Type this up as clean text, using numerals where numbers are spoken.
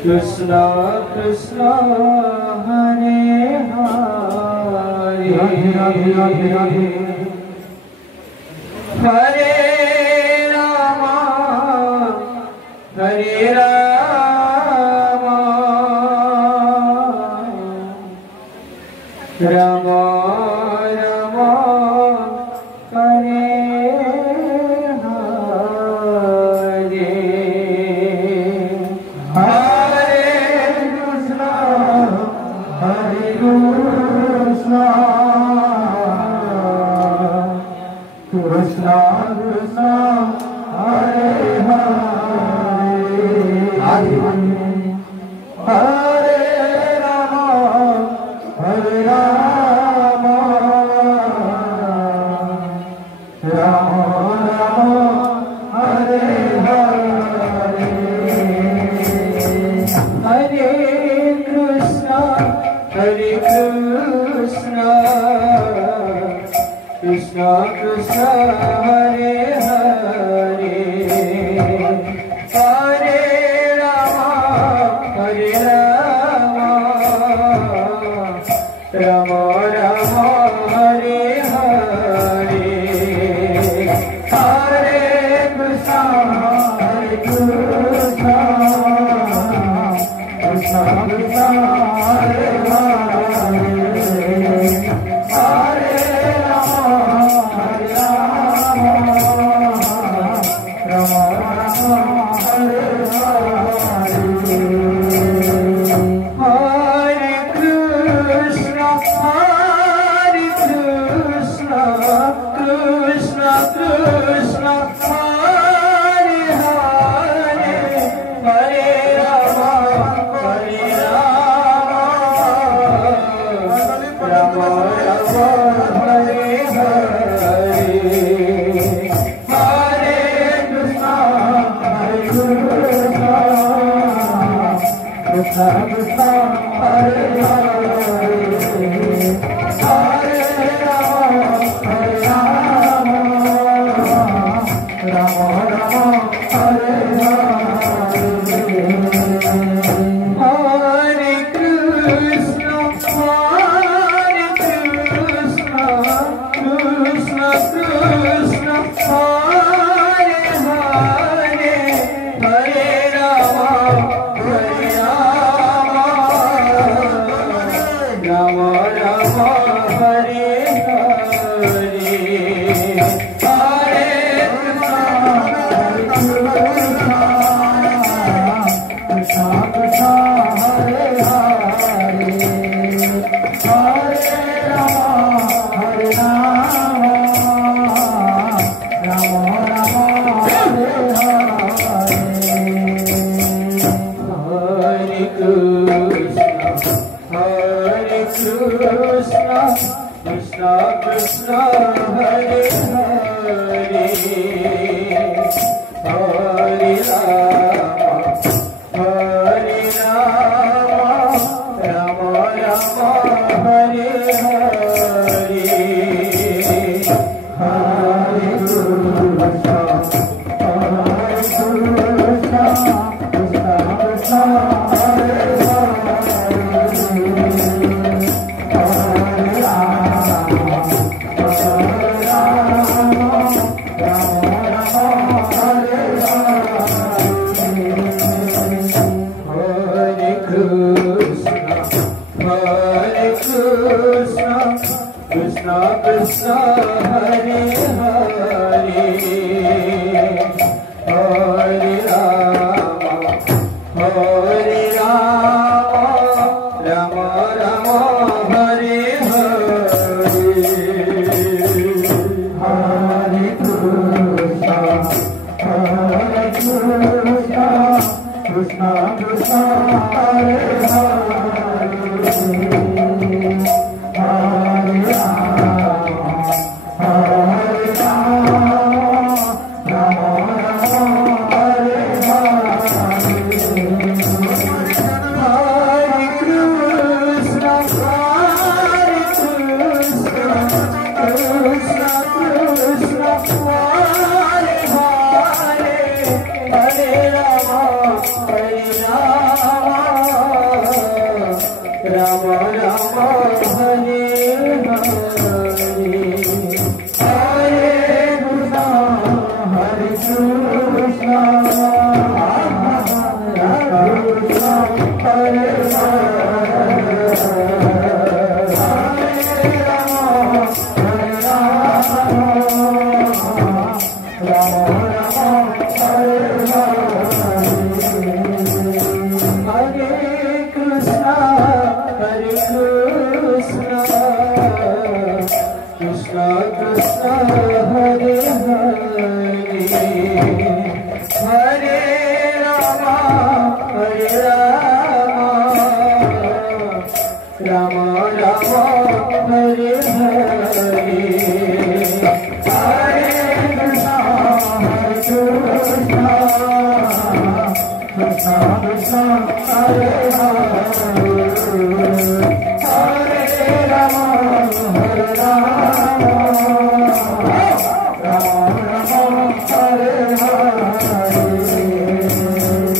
Krishna Krishna Hare Hare Hare Rama Hare Rama Rama Rama Hare Krishna Krishna Hare Hare Hare Rama Hare Rama Rama Rama Hare Hare Hare Krishna Hare Krishna Krishna Krishna Hare Hare Hare Rama Hare Rama Rama Rama Hare Hare Hare Krishna Hare Krishna Krishna Krishna Hare Hare Hare Rama Rama Hare Hare Hare Krishna Hare Krishna Krishna Hare Hare Hare Rama Rama Rama Hare Hare Hare Krishna Krishna Krishna Hare Hare